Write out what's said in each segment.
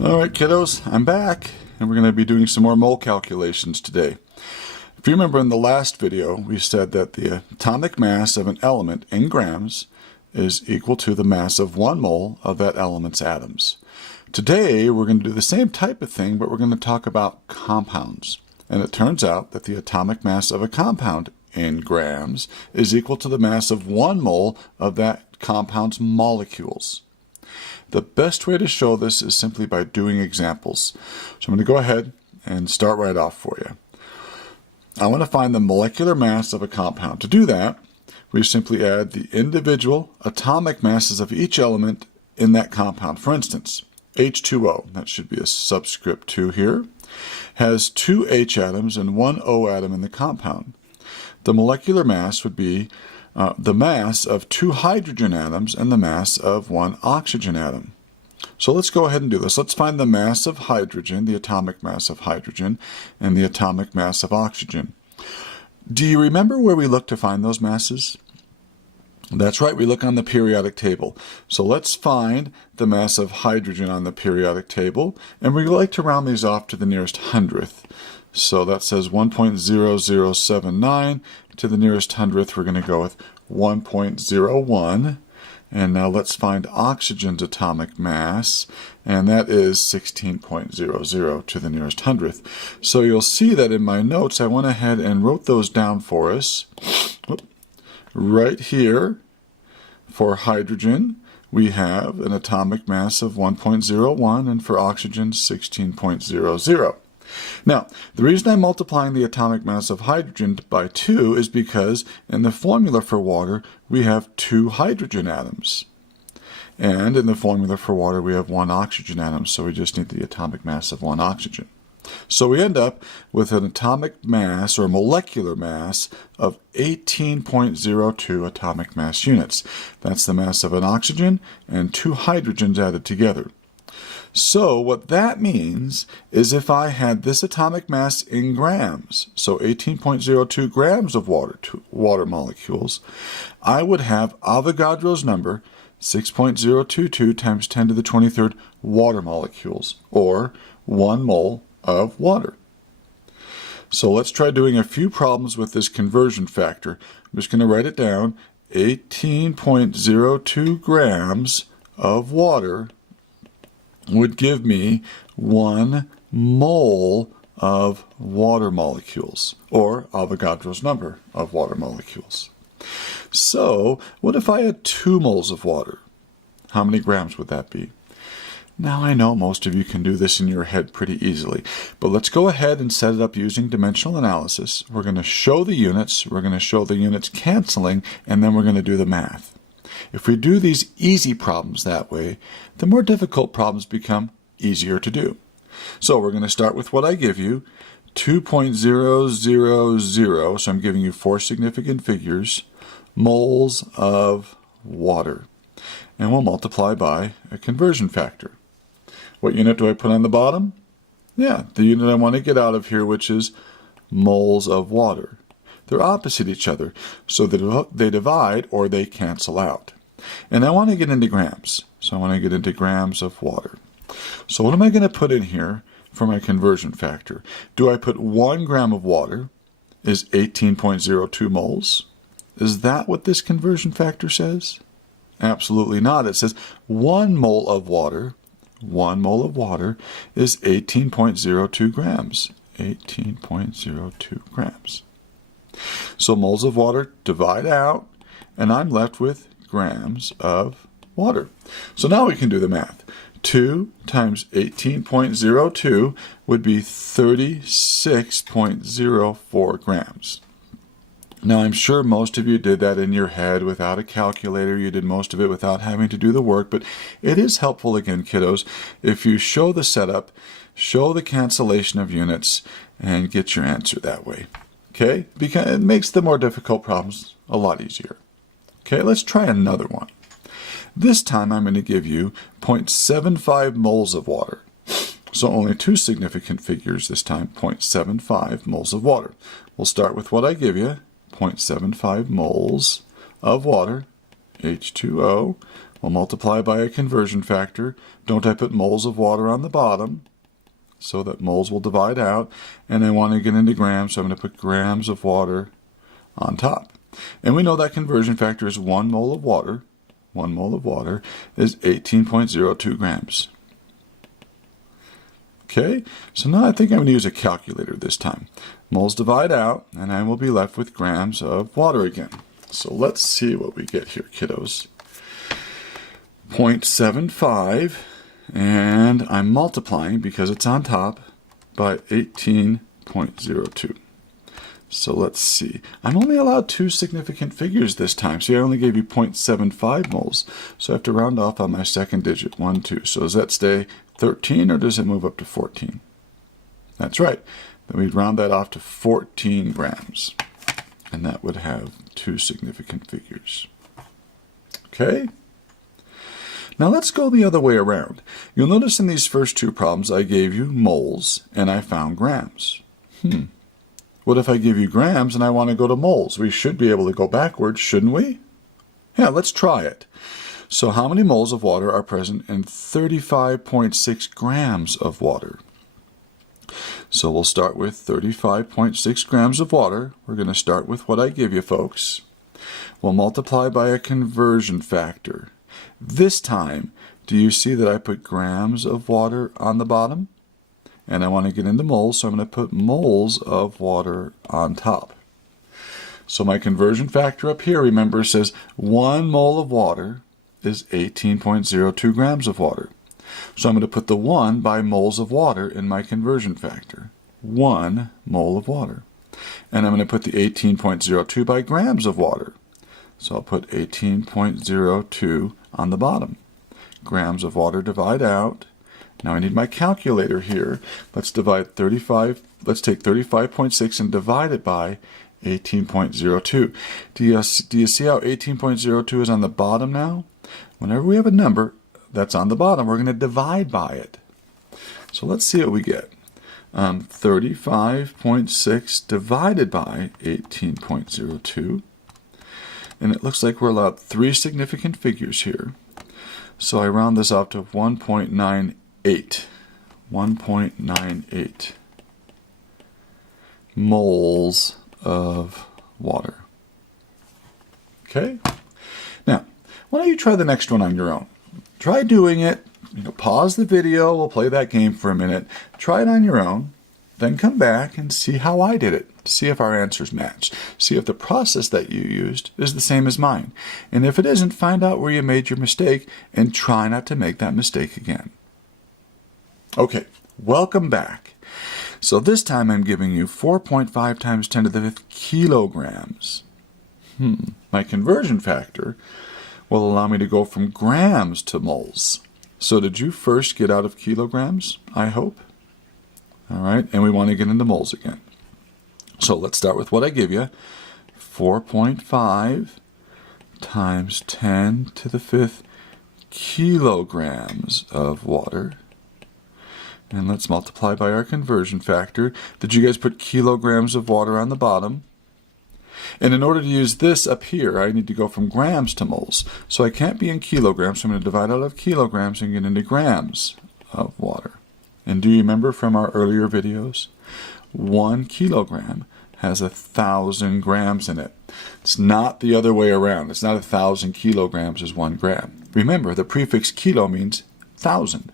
Alright kiddos, I'm back and we're going to be doing some more mole calculations today. If you remember in the last video we said that the atomic mass of an element in grams is equal to the mass of 1 mole of that element's atoms. Today we're going to do the same type of thing, but we're going to talk about compounds. And it turns out that the atomic mass of a compound in grams is equal to the mass of 1 mole of that compound's molecules. The best way to show this is simply by doing examples. So I'm going to go ahead and start right off for you. I want to find the molecular mass of a compound. To do that, we simply add the individual atomic masses of each element in that compound. For instance, H2O, that should be a subscript 2 here, has 2 H atoms and 1 O atom in the compound. The molecular mass would be the mass of 2 hydrogen atoms and the mass of 1 oxygen atom. So let's go ahead and do this. Let's find the mass of hydrogen, the atomic mass of hydrogen, and the atomic mass of oxygen. Do you remember where we look to find those masses? That's right, we look on the periodic table. So let's find the mass of hydrogen on the periodic table, and we like to round these off to the nearest hundredth. So that says 1.0079. To the nearest hundredth, we're going to go with 1.01. And now let's find oxygen's atomic mass, and that is 16.00 to the nearest hundredth. So you'll see that in my notes, I went ahead and wrote those down for us. Right here, for hydrogen, we have an atomic mass of 1.01, and for oxygen, 16.00. Now, the reason I'm multiplying the atomic mass of hydrogen by 2 is because in the formula for water, we have 2 hydrogen atoms. And in the formula for water, we have 1 oxygen atom, so we just need the atomic mass of 1 oxygen. So we end up with an atomic mass, or molecular mass, of 18.02 atomic mass units. That's the mass of an oxygen and 2 hydrogens added together. So what that means is if I had this atomic mass in grams, so 18.02 grams of water molecules, I would have Avogadro's number 6.022 times 10 to the 23rd water molecules, or 1 mole of water. So let's try doing a few problems with this conversion factor. I'm just going to write it down. 18.02 grams of water would give me 1 mole of water molecules, or Avogadro's number of water molecules. So, what if I had 2 moles of water? How many grams would that be? Now I know most of you can do this in your head pretty easily, but let's go ahead and set it up using dimensional analysis. We're going to show the units, we're going to show the units canceling, and then we're going to do the math. If we do these easy problems that way, the more difficult problems become easier to do. So we're going to start with what I give you, 2.000, so I'm giving you 4 significant figures, moles of water. And we'll multiply by a conversion factor. What unit do I put on the bottom? Yeah, the unit I want to get out of here, which is moles of water. They're opposite each other, so they divide or they cancel out. And I want to get into grams, so I want to get into grams of water. So what am I going to put in here for my conversion factor? Do I put 1 gram of water is 18.02 moles? Is that what this conversion factor says? Absolutely not. It says 1 mole of water is 18.02 grams. 18.02 grams. So moles of water divide out, and I'm left with grams of water. So now we can do the math. 2 times 18.02 would be 36.04 grams. Now I'm sure most of you did that in your head without a calculator. You did most of it without having to do the work, but it is helpful again, kiddos, if you show the setup, show the cancellation of units, and get your answer that way. Okay? Because it makes the more difficult problems a lot easier. Okay, let's try another one. This time I'm going to give you 0.75 moles of water. So only 2 significant figures this time, 0.75 moles of water. We'll start with what I give you, 0.75 moles of water H2O. We'll multiply by a conversion factor. Don't I put moles of water on the bottom so that moles will divide out? And I want to get into grams, so I'm going to put grams of water on top. And we know that conversion factor is 1 mole of water. 1 mole of water is 18.02 grams. Okay, so now I think I'm going to use a calculator this time. Moles divide out, and I will be left with grams of water again. So let's see what we get here, kiddos. 0.75, and I'm multiplying, because it's on top, by 18.02. So let's see. I'm only allowed 2 significant figures this time. See, I only gave you 0.75 moles. So I have to round off on my second digit, 1, 2. So does that stay 13 or does it move up to 14? That's right. Then we'd round that off to 14 grams. And that would have 2 significant figures. Okay? Now let's go the other way around. You'll notice in these first 2 problems I gave you moles and I found grams. What if I give you grams and I want to go to moles? We should be able to go backwards, shouldn't we? Yeah, let's try it. So how many moles of water are present in 35.6 grams of water? So we'll start with 35.6 grams of water. We're going to start with what I give you, folks. We'll multiply by a conversion factor. This time, do you see that I put grams of water on the bottom? And I want to get into moles, so I'm going to put moles of water on top. So my conversion factor up here, remember, says 1 mole of water is 18.02 grams of water. So I'm going to put the 1 by moles of water in my conversion factor. 1 mole of water. And I'm going to put the 18.02 by grams of water. So I'll put 18.02 on the bottom. Grams of water divide out. Now I need my calculator here. Let's take 35.6 and divide it by 18.02. Do you see how 18.02 is on the bottom now? Whenever we have a number that's on the bottom, we're going to divide by it. So let's see what we get. 35.6 divided by 18.02. And it looks like we're allowed 3 significant figures here. So I round this off to 1.98. 1.98 moles of water. Okay? Now, why don't you try the next one on your own? Try doing it. Pause the video. We'll play that game for a minute. Try it on your own. Then come back and see how I did it. See if our answers match. See if the process that you used is the same as mine. And if it isn't, find out where you made your mistake and try not to make that mistake again. Okay, welcome back. So this time I'm giving you 4.5 times 10 to the 5th kilograms. My conversion factor will allow me to go from grams to moles. So did you first get out of kilograms, I hope? All right, and we want to get into moles again. So let's start with what I give you. 4.5 times 10 to the 5th kilograms of water. And let's multiply by our conversion factor. Did you guys put kilograms of water on the bottom? And in order to use this up here, I need to go from grams to moles. So I can't be in kilograms, so I'm going to divide out of kilograms and get into grams of water. And do you remember from our earlier videos? 1 kilogram has 1,000 grams in it. It's not the other way around. It's not 1,000 kilograms is 1 gram. Remember, the prefix kilo means 1,000.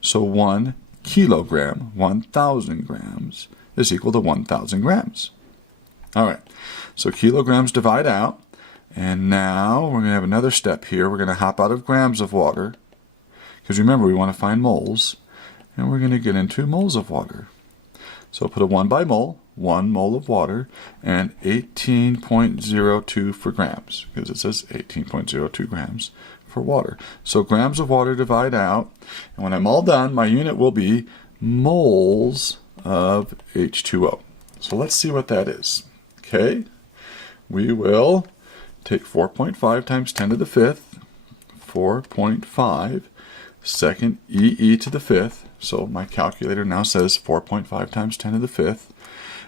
So 1 kilogram, 1,000 grams, is equal to 1,000 grams. All right, so kilograms divide out, and now we're going to have another step here. We're going to hop out of grams of water, because remember, we want to find moles, and we're going to get into moles of water. So I'll put a 1 by mole, 1 mole of water, and 18.02 for grams, because it says 18.02 grams for water. So grams of water divide out, and when I'm all done, my unit will be moles of H2O. So let's see what that is. Okay, we will take 4.5 times 10 to the 5th, 4.5, second EE to the 5th. So my calculator now says 4.5 times 10 to the 5th,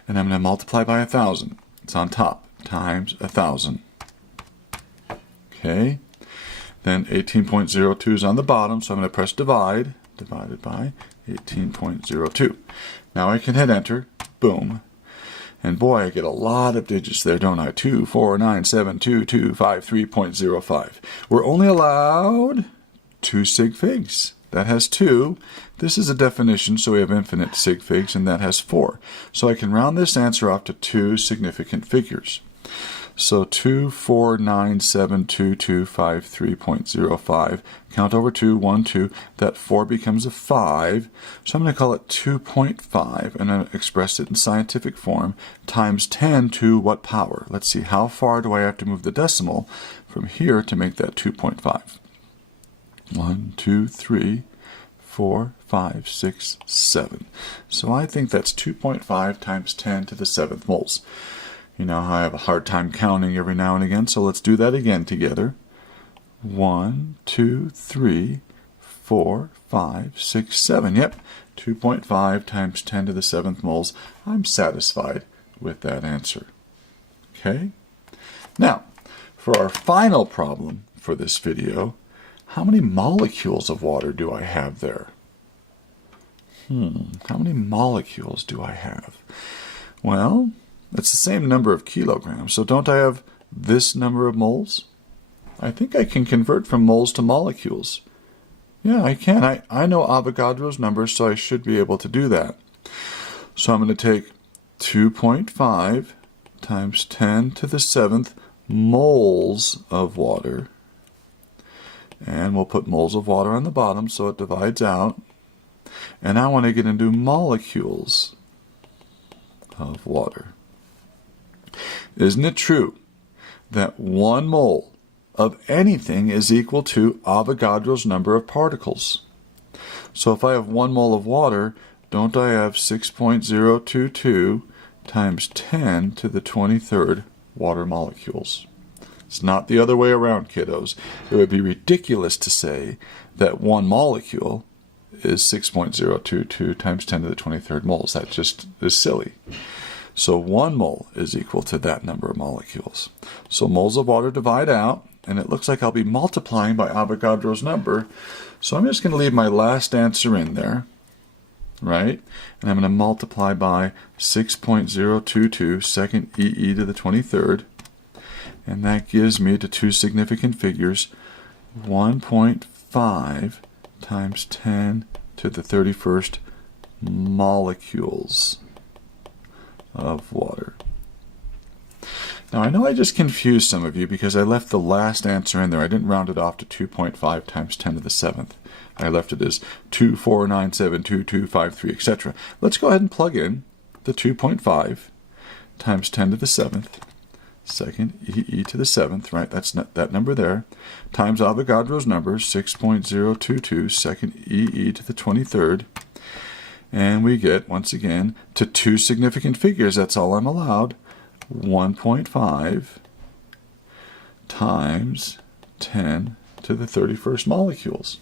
and I'm going to multiply by 1,000. It's on top, times 1,000. Okay, Then 18.02 is on the bottom, so I'm going to press divide, divided by 18.02. Now I can hit enter, boom. And boy, I get a lot of digits there, don't I? 249722253.05. We're only allowed 2 sig figs. That has 2. This is a definition, so we have infinite sig figs, and that has 4. So I can round this answer off to 2 significant figures. So 249722253.05. Count over 2, 1, 2. That 4 becomes a 5. So I'm going to call it 2.5, and I'm going to express it in scientific form, times 10 to what power? Let's see, how far do I have to move the decimal from here to make that 2.5? 1, 2, 3, 4, 5, 6, 7. So I think that's 2.5 times 10 to the 7th moles. You know how I have a hard time counting every now and again, so let's do that again together. 1, 2, 3, 4, 5, 6, 7. Yep, 2.5 times 10 to the 7th moles. I'm satisfied with that answer. Okay? Now, for our final problem for this video, how many molecules of water do I have there? How many molecules do I have? Well, it's the same number of kilograms, so don't I have this number of moles? I think I can convert from moles to molecules. Yeah, I can. I know Avogadro's number, so I should be able to do that. So I'm going to take 2.5 times 10 to the 7th moles of water. And we'll put moles of water on the bottom so it divides out. And I want to get into molecules of water. Isn't it true that 1 mole of anything is equal to Avogadro's number of particles? So if I have 1 mole of water, don't I have 6.022 times 10 to the 23rd water molecules? It's not the other way around, kiddos. It would be ridiculous to say that 1 molecule is 6.022 times 10 to the 23rd moles. That just is silly. So 1 mole is equal to that number of molecules. So moles of water divide out, and it looks like I'll be multiplying by Avogadro's number. So I'm just going to leave my last answer in there, right? And I'm going to multiply by 6.022 second EE to the 23rd. And that gives me the 2 significant figures, 1.5 times 10 to the 31st molecules of water. Now I know I just confused some of you because I left the last answer in there. I didn't round it off to 2.5 times 10 to the 7th. I left it as 249722253, etc. Let's go ahead and plug in the 2.5 times 10 to the 7th. Second EE to the 7th, right? That's that number there, times Avogadro's number, 6.022, second EE to the 23rd. And we get, once again, to 2 significant figures. That's all I'm allowed. 1.5 times 10 to the 31st molecules.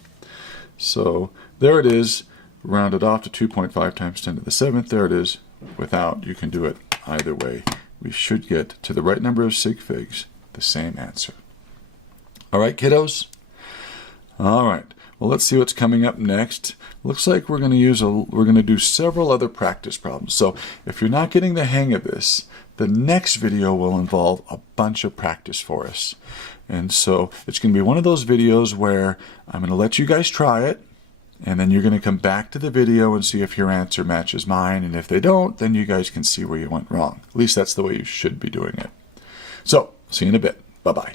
So there it is, rounded off to 2.5 times 10 to the 7th. There it is. Without, you can do it either way. We should get to the right number of sig figs, the same answer. All right, kiddos? All right. Well, let's see what's coming up next. Looks like we're going to do several other practice problems. So if you're not getting the hang of this, the next video will involve a bunch of practice for us. And so it's going to be one of those videos where I'm going to let you guys try it, and then you're going to come back to the video and see if your answer matches mine. And if they don't, then you guys can see where you went wrong. At least that's the way you should be doing it. So, see you in a bit. Bye-bye.